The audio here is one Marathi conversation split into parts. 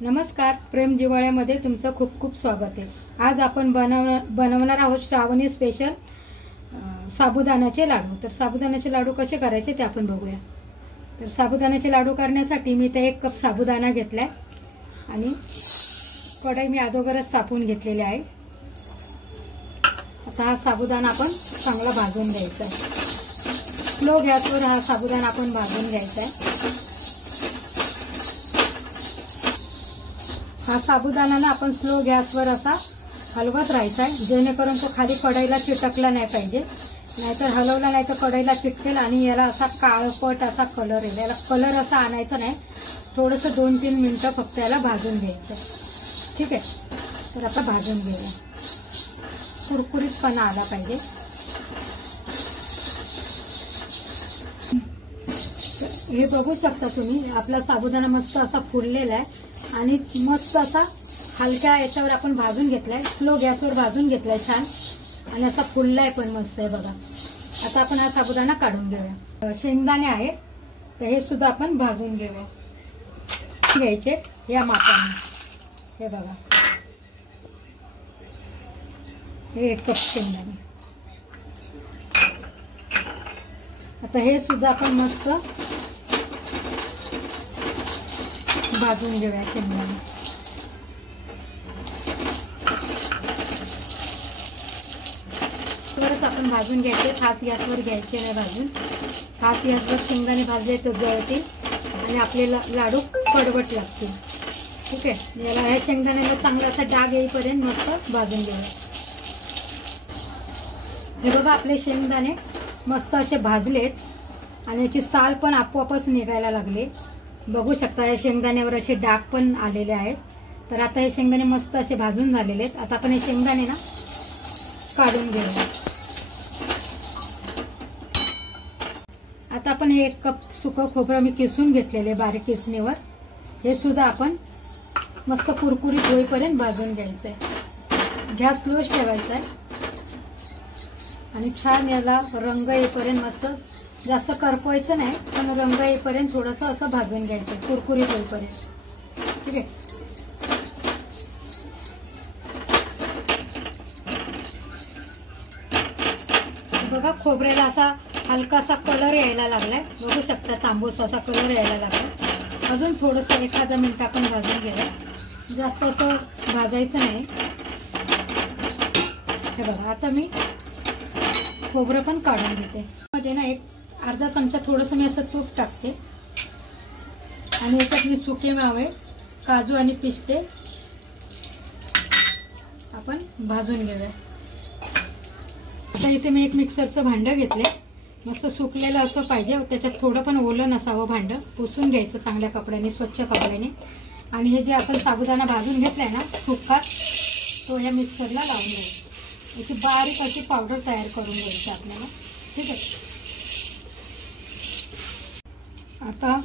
नमस्कार, प्रेम जिव्हाळ्यामध्ये तुमचं खूप खूप स्वागत आहे। आज आपण बनवणार आहोत श्रावणी स्पेशल साबुदाण्याचे लाडू। तर साबुदाण्याचे लाडू कसे करायचे ते आपण बघूया। तर साबुदाण्याचे लाडू करण्यासाठी मी इथे 1 कप साबुदाणा घेतलाय आणि कढई मी अगोदरच तापवून घेतलेली आहे। आता हा साबुदाणा आपण चांगला भाजून घ्यायचा आहे। स्लो गॅसवर हा साबुदाणा आपण भाजून घ्यायचा आहे। हा साबुदाणा ना आपण स्लो गॅसवर असा हलवत राहायचा आहे, जेणेकरून तो खाली कढईला चिटकला नाही पाहिजे। नाहीतर हलवला नाही तर कढईला चिटकेल आणि याला असा काळपट असा कलर येईल। याला कलर असा आणायचा नाही, थोडंसं 2-3 मिनिटं फक्त याला भाजून घ्यायचं। ठीक आहे, तर आता भाजून घेऊया। कुरकुरीतपणा आला पाहिजे। हे बघू शकता तुम्ही, आपला साबुदाणा मस्त असा फुललेला आहे आणि मस्त असा हलक्या याच्यावर आपण भाजून घेतलाय। स्लो गॅसवर भाजून घेतलाय छान आणि असा फुललाय पण मस्त आहे बघा। आता आपण हा साबुदाणा काढून घेऊया। शेंगदाणे आहेत तर हे सुद्धा आपण भाजून घेऊया। घ्यायचे या मापाने, हे बघा, हे 1 कप शेंगदाणे। आता हे सुद्धा आपण मस्त भाजून घेऊया शेंगदाणे। तरच आपण भाजून घ्यायचे, फास्ट गॅसवर घ्यायचे नाही भाजून। फास्ट गॅसवर शेंगदाणे भाजले तर जळतील आणि आपले लाडू कडवट लागतील। ठीक आहे, याला ह्या शेंगदाण्याला चांगला असा डाग येईपर्यंत मस्त भाजून घेऊया। हे बघा, आपले शेंगदाणे मस्त असे भाजलेत आणि याची साल पण आपोआपच निघायला लागले। बघू शकता या शेंगदाण्यावर असे डाग पण आलेले आहेत। तर आता हे शेंगदाणे मस्त असे भाजून झालेले आहेत। आता आपण हे शेंगदाणे ना काढून घेऊया। आता आपण हे 1 कप सुकं खोबरं मी किसून घेतलेले बारीक किसणीवर, हे सुद्धा आपण मस्त कुरकुरीत होईपर्यंत भाजून घ्यायचंय। गॅस स्लोच ठेवायचा आहे आणि छान याला रंग येईपर्यंत, मस्त जास्त करपवायचं नाही पण रंग येईपर्यंत थोडंसं असं भाजून घ्यायचं, कुरकुरीत होईपर्यंत। ठीक आहे, बघा खोबऱ्याला असा हलकासा कलर यायला लागलाय। बघू शकता, तांबूस असा कलर यायला लागलाय। अजून थोडंसं 1 मिनिट आपण भाजून घेऊया, जास्त असं भाजायचं नाही। हे बघा, आता मी खोबरं पण काढून घेते। मध्ये ना अर्धा चमचा थोडंसं मी असं तूप टाकते आणि याच्यात मी सुके मावे, काजू आणि पिस्ते आपण भाजून घेऊया। आता इथे मी एक मिक्सरचं भांडं घेतले, मस्त सुकलेलं असं पाहिजे, त्याच्यात थोडं पण ओलं नसावं। भांडं पुसून घ्यायचं चांगल्या कपड्याने, स्वच्छ कपड्याने। आणि हे जे आपण साबुदाणा भाजून घेतलाय ना सुका, तो ह्या मिक्सरला लावून घ्यायचा। याची बारीक अशी पावडर तयार करून घ्यायची आपल्याला। ठीक आहे, आता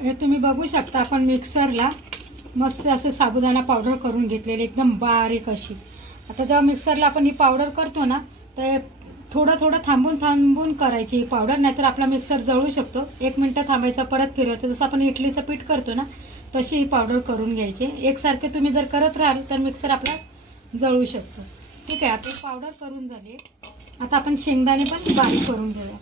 हे तुम्ही बघू शकता, आपण मिक्सरला मस्त असे साबुदाणा पावडर करून घेतलेले, एकदम बारीक अशी। आता जेव्हा मिक्सरला आपण ही पावडर करतो ना, तर थोडं थांबून करायची ही पावडर, नाहीतर आपला मिक्सर जळू शकतो। 1 मिनिट थांबायचं, परत फिरवायचं, जसं आपण इडलीचं पीठ करतो ना तशी ही पावडर करून घ्यायची। एकसारखे तुम्ही जर करत राहाल तर मिक्सर आपला जळू शकतो। ठीक आहे, आता पावडर करून झाली। आता आपण शेंगदाणे पण बारीक करून घेऊया।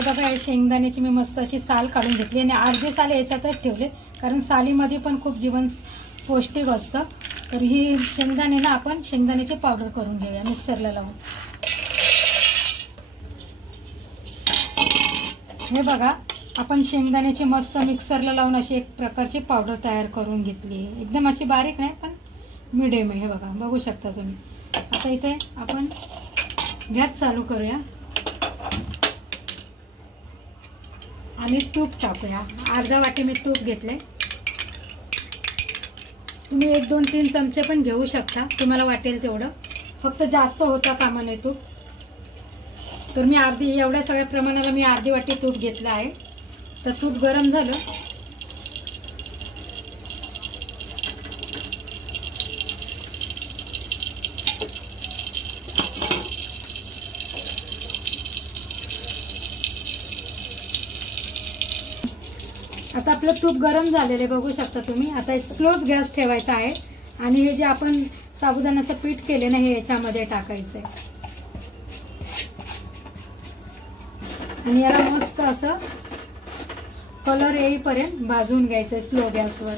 बघा, या शेंगदाण्याची मी मस्त अशी साल काढून घेतली आणि अर्धे साल याच्यातच ठेवले, कारण सालीमध्ये पण खूप जीवन पौष्टिक असतं। तर ही शेंगदाणे ना आपण शेंगदाण्याची पावडर करून घेऊया मिक्सरला लावून। हे बघा, आपण शेंगदाण्याची मस्त मिक्सरला लावून अशी एक प्रकारची पावडर तयार करून घेतली। एकदम अशी बारीक नाही पण मिडियम आहे। हे बघा, बघू शकता तुम्ही। आता इथे आपण गॅस चालू करूया आणि तूप टाकूया। अर्धा वाटी मी तूप घेतले, तुम्ही 1-2-3 चमचे पण घेऊ शकता, तुम्हाला वाटेल तेवढं, फक्त जास्त होता कामा नये तूप। तर मी एवढ्या सगळ्या प्रमाणाला मी अर्धी वाटी तूप घेतलं आहे। तर तूप गरम झालं आता आपलं आपलं तूप गरम झालेलं आहे बघू शकता तुम्ही. आता एक स्लोच गॅस ठेवायचा आहे आणि हे जे आपण साबुदाण्याचं पीठ केले ना हे याच्यामध्ये टाकायचं आहे आणि याला मस्त असं कलर येईपर्यंत भाजून घ्यायचं स्लो गॅसवर.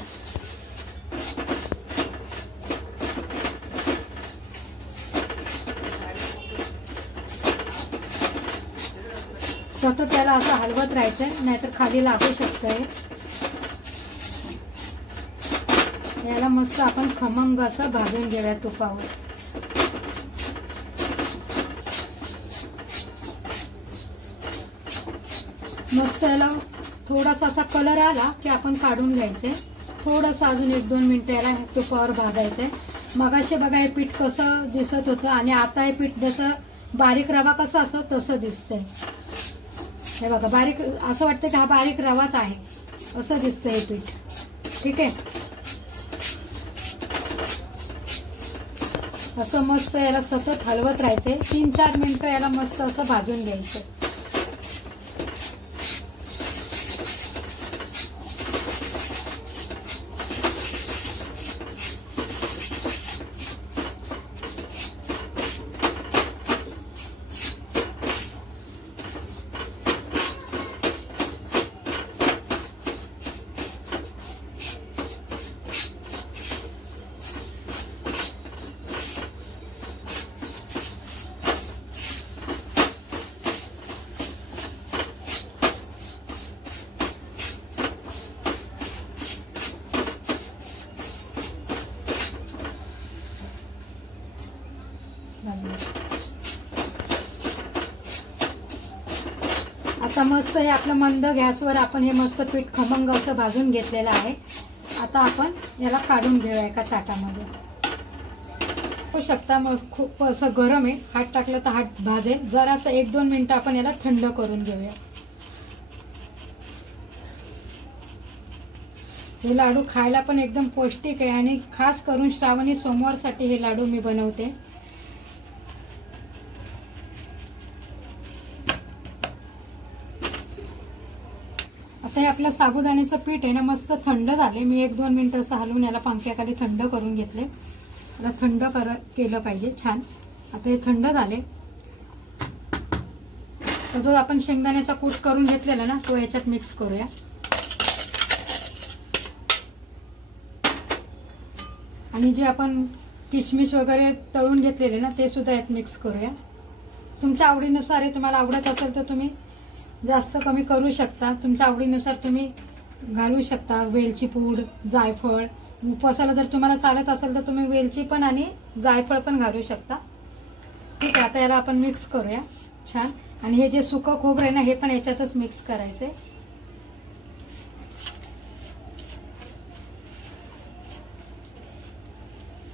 सतत त्याला असं हलवत राहायचंय नाहीतर खाली लागू शकतंय. याला मस्त आपण खमंग असं भाजून घेऊया तुपावर. मस्त याला थोडासा असा कलर आला की आपण काढून घ्यायचंय. थोडंसं अजून 1-2 मिनिटं याला तुपावर भाजायचंय. मगाशी बघा हे पीठ कसं दिसत होतं आणि आता हे पीठ जसं बारीक रवा कसा असतो तसं दिसतंय. हे बघा बारीक असं वाटतं की हा बारीक रवाच आहे असं दिसतंय हे पीठ. ठीक आहे. असं मस्त याला सतत हलवत राहायचंय. 3-4 मिनिटं याला मस्त असं भाजून घ्यायचं. आता मस्त हे आपलं मंद गॅसवर आपण हे मस्त पीठ खमंग असं भाजून घेतलेलं आहे. आता आपण याला काढून घेऊया एका ताटामध्ये. होऊ शकता मस्त खूप असं गरम आहे. हात टाकलं तर हात भाजेल. जरासं 1-2 मिनिटं आपण याला थंड करून घेऊया. हे लाडू खायला पण एकदम पौष्टिक आहे आणि खास करून श्रावणी सोमवारसाठी हे लाडू मी बनवते. आता हे आपलं साबुदाण्याचं पीठ आहे ना मस्त थंड झाले. मी 1-2 मिनिटं असं हलवून याला पंख्याखाली थंड करून घेतले. याला थंड केलं पाहिजे छान. आता हे थंड झाले. तर जो आपण शेंगदाण्याचा कूट करून घेतलेला ना तो याच्यात मिक्स करूया. आणि जे आपण किशमिश वगैरे तळून घेतलेले ना ते सुद्धा यात मिक्स करूया. तुमच्या आवडीनुसार आहे. तुम्हाला आवडत असेल तर तुम्ही जास्त कमी करू शकता. तुमच्या आवडीनुसार तुम्ही घालू शकता. वेलची पूड, जायफळ. उपवासाला जर तुम्हाला चालत असेल तर तुम्ही वेलची पण आणि जायफळ पण घालू शकता. ठीक आहे. आता याला आपण मिक्स करूया छान. आणि हे जे सुकं खोबरं आहे ना हे पण याच्यातच मिक्स करायचंय.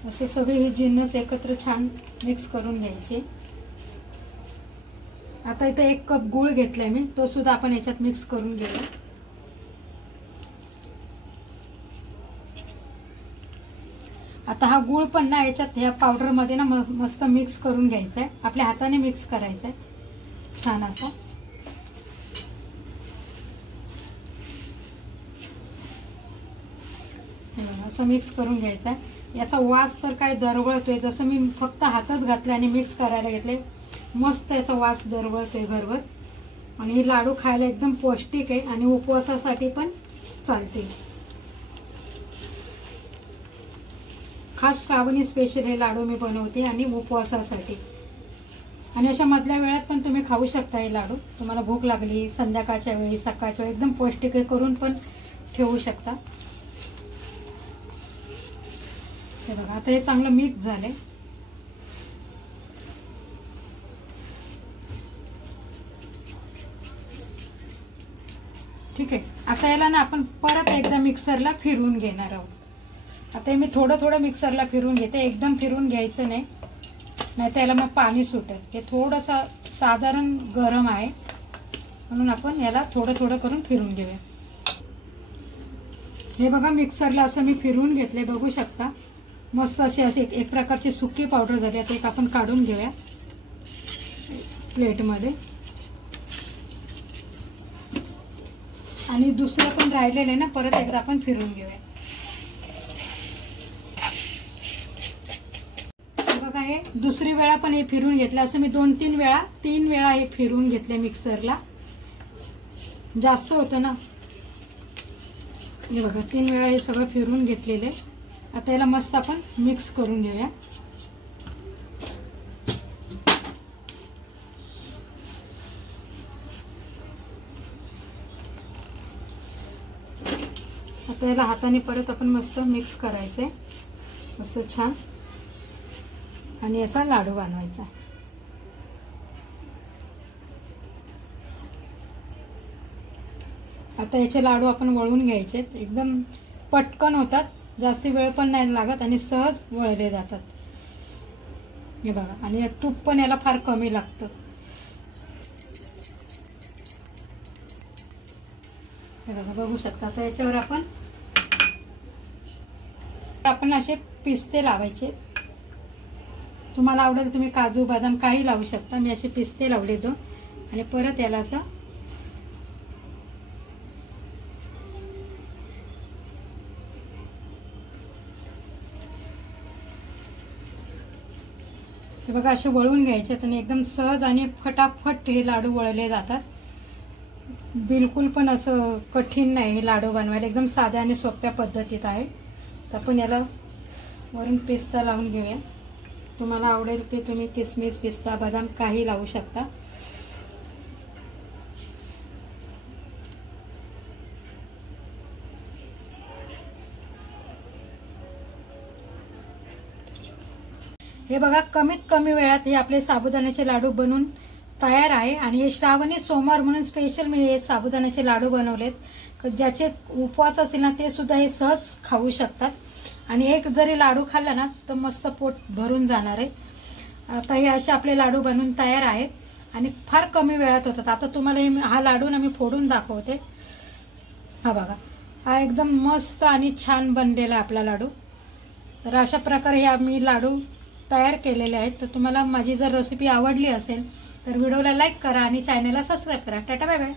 असे सगळे हे जिन्नस एकत्र छान मिक्स करून घ्यायचे. आता इथे 1 कप गूळ घेतलाय मी. तो सुद्धा आपण याच्यात मिक्स करून घेऊया. आता हा गूळ पण ना याच्यात ह्या पावडर मध्ये ना मस्त मिक्स करून घ्यायचा आहे. आपल्या हाताने मिक्स करायचा आहे छान असं. असं मिक्स करून घ्यायचं आहे. याचा वास तर काय दरवळतोय. जसं मी फक्त हातच घातले आणि मिक्स करायला घेतले मस्त याचा वास दरवळतोय घरभर. आणि हे लाडू खायला एकदम पौष्टिक आहे आणि उपवासासाठी पण चालते. खास श्रावणी स्पेशल हे लाडू मी बनवते आणि उपवासासाठी. आणि अशा मधल्या वेळात पण तुम्ही खाऊ शकता हे लाडू. तुम्हाला भूक लागली संध्याकाळच्या वेळी सकाळच्या वेळी एकदम पौष्टिक आहे. करून पण ठेवू शकता. हे बघा आता हे चांगलं मिक्स झालंय. ठीक आहे. आता याला ना आपण परत एकदा मिक्सरला फिरवून घेणार आहोत. आता मी थोडं मिक्सरला फिरवून घेते. एकदम फिरवून घ्यायचं नाही नाहीतर याला मग पाणी सुटेल. हे थोडंसं साधारण गरम आहे म्हणून आपण याला थोडं करून फिरवून घेऊया. हे बघा मिक्सरला असं मी फिरवून घेतले बघू शकता. मस्त अशी एक प्रकारची सुकी पावडर झाली. आता एक आपण काढून घेऊया प्लेटमध्ये. आणि दुसरे पण राहिलेले ना परत एकदा आपण फिरून घेऊया. बघा हे दुसरी वेळा पण हे फिरून घेतलं. असं मी 2-3 वेळा 3 वेळा हे फिरून घेतले मिक्सरला. जास्त होतं ना. हे बघा 3 वेळा हे सगळं फिरून घेतलेले. आता याला मस्त आपण मिक्स करून घेऊया. आता याला हाताने परत आपण मस्त मिक्स करायचे असं छान आणि याचा लाडू बनवायचा. आता याचे लाडू आपण वळून घ्यायचे. एकदम पटकन होतात, जास्ती वेळ पण नाही लागत आणि सहज वळले जातात. हे बघा आणि तूप पण याला फार कमी लागतं. हे बघा बघू शकता. आता याच्यावर आपण असे पिस्ते लावायचे. तुम्हाला आवडेल तुम्ही काजू बदाम काही लावू शकता. मी असे पिस्ते लावले 2 आणि परत याला असं हे बघा असे वळून घ्यायचे आणि एकदम सहज आणि फटाफट हे लाडू वळले जातात. बिलकुल पण असं कठीण नाही हे लाडू बनवायला. एकदम साध्या आणि सोप्या पद्धतीत आहे. तर आपण याला वरून पिस्ता लावून घेऊया. तुम्हाला आवडेल ते तुम्ही किसमिस पिस्ता बदाम काही लावू शकता. हे बघा कमीत कमी वेळात हे आपले साबुदाण्याचे लाडू बनून तयार आहे. आणि हे श्रावणी सोमवार म्हणून स्पेशल मी हे साबुदाण्याचे लाडू बनवलेत. ज्याचे उपवास असेल ना ते सुद्धा हे सहज खाऊ शकतात. आणि एक जरी लाडू खाल्ला ना तर मस्त पोट भरून जाणार आहे. आता हे असे आपले लाडू बनवून तयार आहेत आणि फार कमी वेळात होतात. आता तुम्हाला हा लाडू ना मी फोडून दाखवते. हा बघा हा एकदम मस्त आणि छान बनलेला आपला लाडू. तर अशा प्रकारे हे आम्ही लाडू तयार केलेले आहेत. तर तुम्हाला माझी जर रेसिपी आवडली असेल तर व्हिडिओला लाईक करा आणि चॅनलला सबस्क्राईब करा. Tata bye bye.